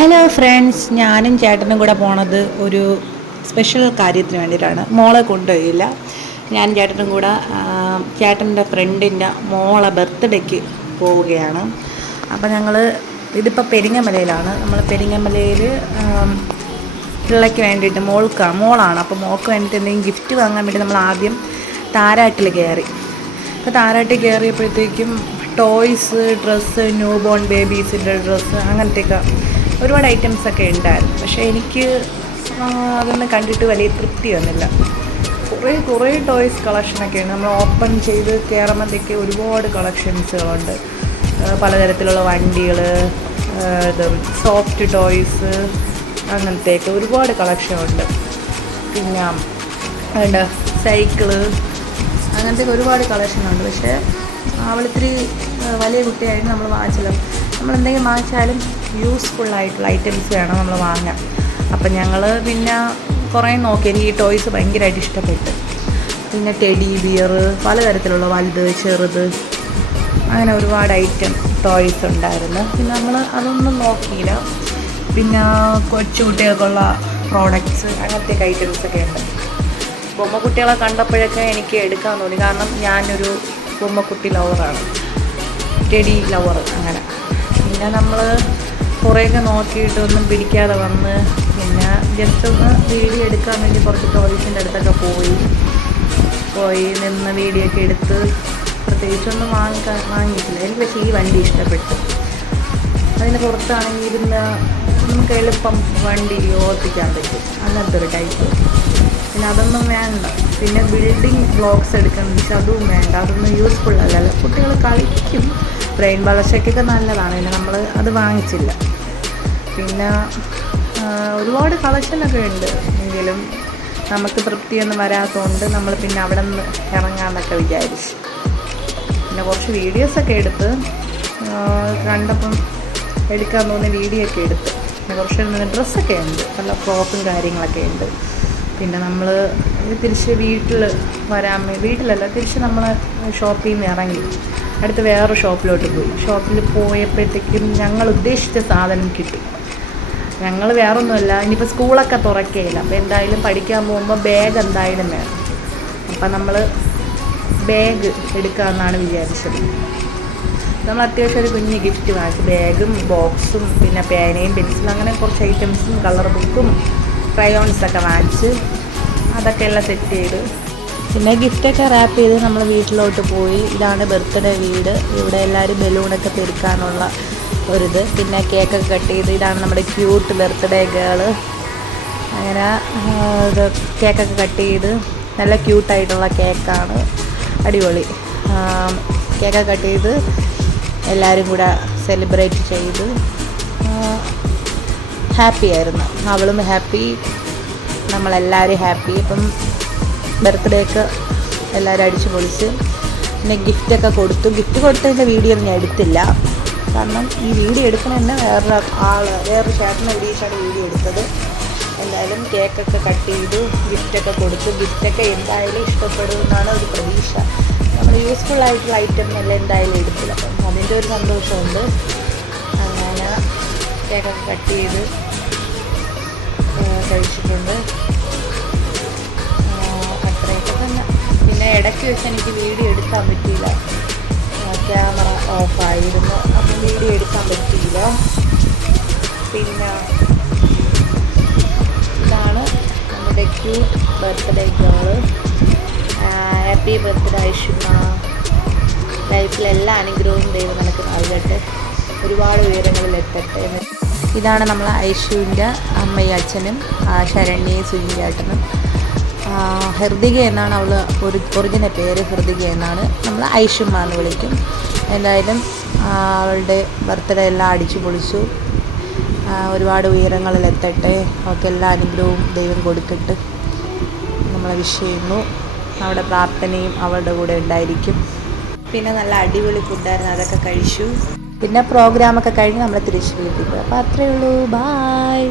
Hello friends, ഞാനും ചേട്ടനും കൂടെ പോണത് ഒരു സ്പെഷ്യൽ കാര്യത്തിന് വേണ്ടിയിട്ടാണ്. മോളെ കൊണ്ടുപോയില്ല. ഞാൻ ചേട്ടനും കൂടെ ചേട്ടൻ്റെ ഫ്രണ്ടിൻ്റെ മോളെ ബർത്ത്ഡേക്ക് പോവുകയാണ്. അപ്പോൾ ഞങ്ങൾ ഇതിപ്പോൾ പെരിങ്ങമലയിലാണ്. നമ്മൾ പെരിങ്ങമലയിൽ പിള്ളയ്ക്ക് വേണ്ടിയിട്ട് മോളാണ്. അപ്പോൾ മോൾക്ക് വേണ്ടിയിട്ട് എന്തെങ്കിലും ഗിഫ്റ്റ് വാങ്ങാൻ വേണ്ടി നമ്മൾ ആദ്യം താരാട്ടിൽ കയറി. അപ്പോൾ താരാട്ടിൽ കയറിയപ്പോഴത്തേക്കും ടോയ്സ്, ഡ്രസ്സ്, ന്യൂ ബോൺ ബേബീസിൻ്റെ ഡ്രസ്സ്, അങ്ങനത്തെയൊക്കെ ഒരുപാട് ഐറ്റംസൊക്കെ ഉണ്ടായിരുന്നു. പക്ഷേ എനിക്ക് അതൊന്നും കണ്ടിട്ട് വലിയ തൃപ്തി വന്നില്ല. കുറേ ടോയ്സ് കളക്ഷനൊക്കെയാണ്. നമ്മൾ ഓപ്പൺ ചെയ്ത് കയറുമ്പോഴത്തേക്ക് ഒരുപാട് കളക്ഷൻസുകളുണ്ട്. പലതരത്തിലുള്ള വണ്ടികൾ, ഇത് സോഫ്റ്റ് ടോയ്സ്, അങ്ങനത്തെയൊക്കെ ഒരുപാട് കളക്ഷനുണ്ട്. പിന്നെ ഉണ്ട് സൈക്കിള്, അങ്ങനത്തെയൊക്കെ ഒരുപാട് കളക്ഷനുണ്ട്. പക്ഷേ അവളിത്തിരി വലിയ കുട്ടിയായിരുന്നു. നമ്മൾ വാങ്ങിച്ചല്ലോ, നമ്മളെന്തെങ്കിലും വാങ്ങിച്ചാലും യൂസ്ഫുള്ളായിട്ടുള്ള ഐറ്റംസ് വേണം നമ്മൾ വാങ്ങാൻ. അപ്പം ഞങ്ങൾ പിന്നെ കുറേ നോക്കി. എനിക്ക് ഈ ടോയ്സ് ഭയങ്കരമായിട്ട് ഇഷ്ടപ്പെട്ടു. പിന്നെ ടെഡി ബിയർ, പലതരത്തിലുള്ള വലുത്, ചെറുത്, അങ്ങനെ ഒരുപാട് ഐറ്റം ടോയ്സ് ഉണ്ടായിരുന്നു. പിന്നെ നമ്മൾ അതൊന്നും നോക്കിയില്ല. പിന്നെ കൊച്ചു കുട്ടികൾക്കുള്ള പ്രോഡക്റ്റ്സ്, അങ്ങനത്തെ ഐറ്റംസൊക്കെ ഉണ്ട്. ബൊമ്മക്കുട്ടികളെ കണ്ടപ്പോഴൊക്കെ എനിക്ക് എടുക്കാൻ തോന്നി. കാരണം ഞാനൊരു ബൊമ്മക്കുട്ടി ലവറാണ്, ടെഡി ലവർ. അങ്ങനെ പിന്നെ നമ്മൾ കുറേയൊക്കെ നോക്കിയിട്ടൊന്നും പിടിക്കാതെ വന്ന് പിന്നെ ജസ്റ്റ് ഒന്ന് വീഡിയോ എടുക്കാൻ വേണ്ടി കുറച്ച് ടോയ്സിൻ്റെ അടുത്തൊക്കെ പോയി നിന്ന് വീഡിയോ ഒക്കെ എടുത്ത് പ്രത്യേകിച്ചൊന്നും വാങ്ങിയിട്ടില്ല. എനിക്ക് പക്ഷേ ഈ വണ്ടി ഇഷ്ടപ്പെട്ടു. അതിന് പുറത്താണെങ്കിൽ ഇരുന്ന് നമുക്ക് എളുപ്പം വണ്ടി ഓർപ്പിക്കാൻ പറ്റും. അങ്ങനത്തെ ഒരു ടൈപ്പ്. പിന്നെ അതൊന്നും വേണ്ട. പിന്നെ ബിൽഡിംഗ് ബ്ലോക്സ് എടുക്കണം വെച്ചാൽ അതും വേണ്ട. അതൊന്നും യൂസ്ഫുൾ അല്ലല്ലോ. കുട്ടികൾ കളിക്കും, ബ്രെയിൻ വളർച്ചയ്ക്കൊക്കെ നല്ലതാണ്. പിന്നെ നമ്മൾ അത് വാങ്ങിച്ചില്ല. പിന്നെ ഒരുപാട് കളക്ഷനൊക്കെ ഉണ്ട്. എങ്കിലും നമുക്ക് തൃപ്തിയൊന്നും വരാത്തതുകൊണ്ട് നമ്മൾ പിന്നെ അവിടെ നിന്ന് ഇറങ്ങാമെന്നൊക്കെ വിചാരിച്ചു. പിന്നെ കുറച്ച് വീഡിയോസൊക്കെ എടുത്ത് കണ്ടപ്പം എടുക്കാൻ തോന്നിയ വീഡിയോ ഒക്കെ എടുത്ത്. പിന്നെ കുറച്ച് ഡ്രസ്സൊക്കെ ഉണ്ട്, നല്ല ഫ്രോക്കും കാര്യങ്ങളൊക്കെ ഉണ്ട്. പിന്നെ നമ്മൾ തിരിച്ച് വീട്ടിലല്ല തിരിച്ച് നമ്മൾ ഷോപ്പിൽ നിന്ന് ഇറങ്ങി അടുത്ത് വേറൊരു ഷോപ്പിലോട്ട് പോയി. ഷോപ്പിൽ പോയപ്പോഴത്തേക്കും ഞങ്ങൾ ഉദ്ദേശിച്ച സാധനം കിട്ടി. ഞങ്ങൾ വേറൊന്നുമല്ല, ഇനിയിപ്പോൾ സ്കൂളൊക്കെ തുറക്കുകയില്ല. അപ്പോൾ എന്തായാലും പഠിക്കാൻ പോകുമ്പോൾ ബാഗ് എന്തായാലും വേണം. അപ്പം നമ്മൾ ബാഗ് എടുക്കാമെന്നാണ് വിചാരിച്ചത്. നമ്മൾ അത്യാവശ്യം ഒരു കുഞ്ഞ് ഗിഫ്റ്റ് വാങ്ങിച്ചു. ബാഗും ബോക്സും പിന്നെ പേനയും പെൻസിലും, അങ്ങനെ കുറച്ച് ഐറ്റംസും കളർ ബുക്കും ക്രയോൺസൊക്കെ വാങ്ങിച്ച് അതൊക്കെ എല്ലാം സെറ്റ് ചെയ്ത് പിന്നെ ഗിഫ്റ്റൊക്കെ റാപ്പ് ചെയ്ത് നമ്മൾ വീട്ടിലോട്ട് പോയി. ഇതാണ് ബർത്ത്ഡേ വീട്. ഇവിടെ എല്ലാവരും ബലൂണൊക്കെ പെരുക്കാനുള്ള ഒരിത്. പിന്നെ കേക്കൊക്കെ കട്ട് ചെയ്ത്, ഇതാണ് നമ്മുടെ ക്യൂട്ട് ബർത്ത്ഡേ ഗേള്. അങ്ങനെ ഇത് കേക്കൊക്കെ കട്ട് ചെയ്ത് നല്ല ക്യൂട്ടായിട്ടുള്ള കേക്കാണ്, അടിപൊളി. കേക്കൊക്കെ കട്ട് ചെയ്ത് എല്ലാവരും കൂടെ സെലിബ്രേറ്റ് ചെയ്ത് ഹാപ്പി ആയിരുന്നു. അവളും ഹാപ്പി, നമ്മളെല്ലാവരും ഹാപ്പി. ഇപ്പം ബർത്ത്ഡേക്ക് എല്ലാവരും അടിച്ചു പൊളിച്ച്. പിന്നെ ഗിഫ്റ്റൊക്കെ കൊടുത്തു. ഗിഫ്റ്റ് കൊടുത്തതിൻ്റെ വീഡിയോ ഒന്നും ഞാൻ എടുത്തില്ല. കാരണം ഈ വീഡിയോ എടുക്കണമെന്ന് വേറൊരു ചേട്ടനെ വിളിച്ചാണ് വീഡിയോ എടുത്തത്. എന്തായാലും കേക്കൊക്കെ കട്ട് ചെയ്തു, ഗിഫ്റ്റൊക്കെ കൊടുത്തു. ഗിഫ്റ്റൊക്കെ എന്തായാലും ഇഷ്ടപ്പെടുമെന്നാണ് ഒരു പ്രതീക്ഷ. നമ്മൾ യൂസ്ഫുൾ ആയിട്ടുള്ള ഐറ്റം എല്ലാം എന്തായാലും എടുത്തില്ല. അപ്പം അതിൻ്റെ ഒരു സന്തോഷമുണ്ട്. അങ്ങനെ കേക്കൊക്കെ കട്ട് ചെയ്ത് കഴിച്ചിട്ടുണ്ട്. അത്രയൊക്കെ തന്നെ. പിന്നെ ഇടയ്ക്ക് വെച്ച് എനിക്ക് വീഡിയോ എടുക്കാൻ പറ്റിയില്ല, ക്യാമറ ഓഫായിരുന്നു. അപ്പം വീഡിയോ എടുക്കാൻ പറ്റിയില്ല. പിന്നെ ഇതാണ് നമ്മുടെ cute birthday girl. Happy birthday Aishumma. ലൈഫിലെല്ലാ അനുഗ്രഹവും ദൈവം നിനക്ക് നൽകട്ടെ, ഒരുപാട് ഉയരങ്ങളിൽ എത്തട്ടെ. ഇതാണ് നമ്മൾ ഐഷുവിൻ്റെ അമ്മയും അച്ഛനും, ശരണ്യയും സുജിചേട്ടനും. ഹൃദിക എന്നാണ് അവൾ ഒറിജിനൽ പേര്, ഹൃദിക എന്നാണ്. നമ്മൾ ഐഷുമ്മ എന്ന് വിളിക്കും. എന്തായാലും അവളുടെ ബർത്ത്ഡേ എല്ലാം അടിച്ചു പൊളിച്ചു. ഒരുപാട് ഉയരങ്ങളിൽ എത്തട്ടെ, അവൾക്ക് എല്ലാ അനുഗ്രഹവും ദൈവം കൊടുക്കട്ടെ നമ്മളെ വിഷ് ചെയ്യുന്നു. അവിടെ പ്രാർത്ഥനയും അവളുടെ കൂടെ ഉണ്ടായിരിക്കും. പിന്നെ നല്ല അടിപൊളി ഫുഡായിരുന്നു, അതൊക്കെ കഴിച്ചു. പിന്നെ പ്രോഗ്രാമൊക്കെ കഴിഞ്ഞ് നമ്മൾ തിരിച്ച് വീട്ടിൽ പോയി. അപ്പോൾ അത്രയേ ഉള്ളൂ. ബായ്.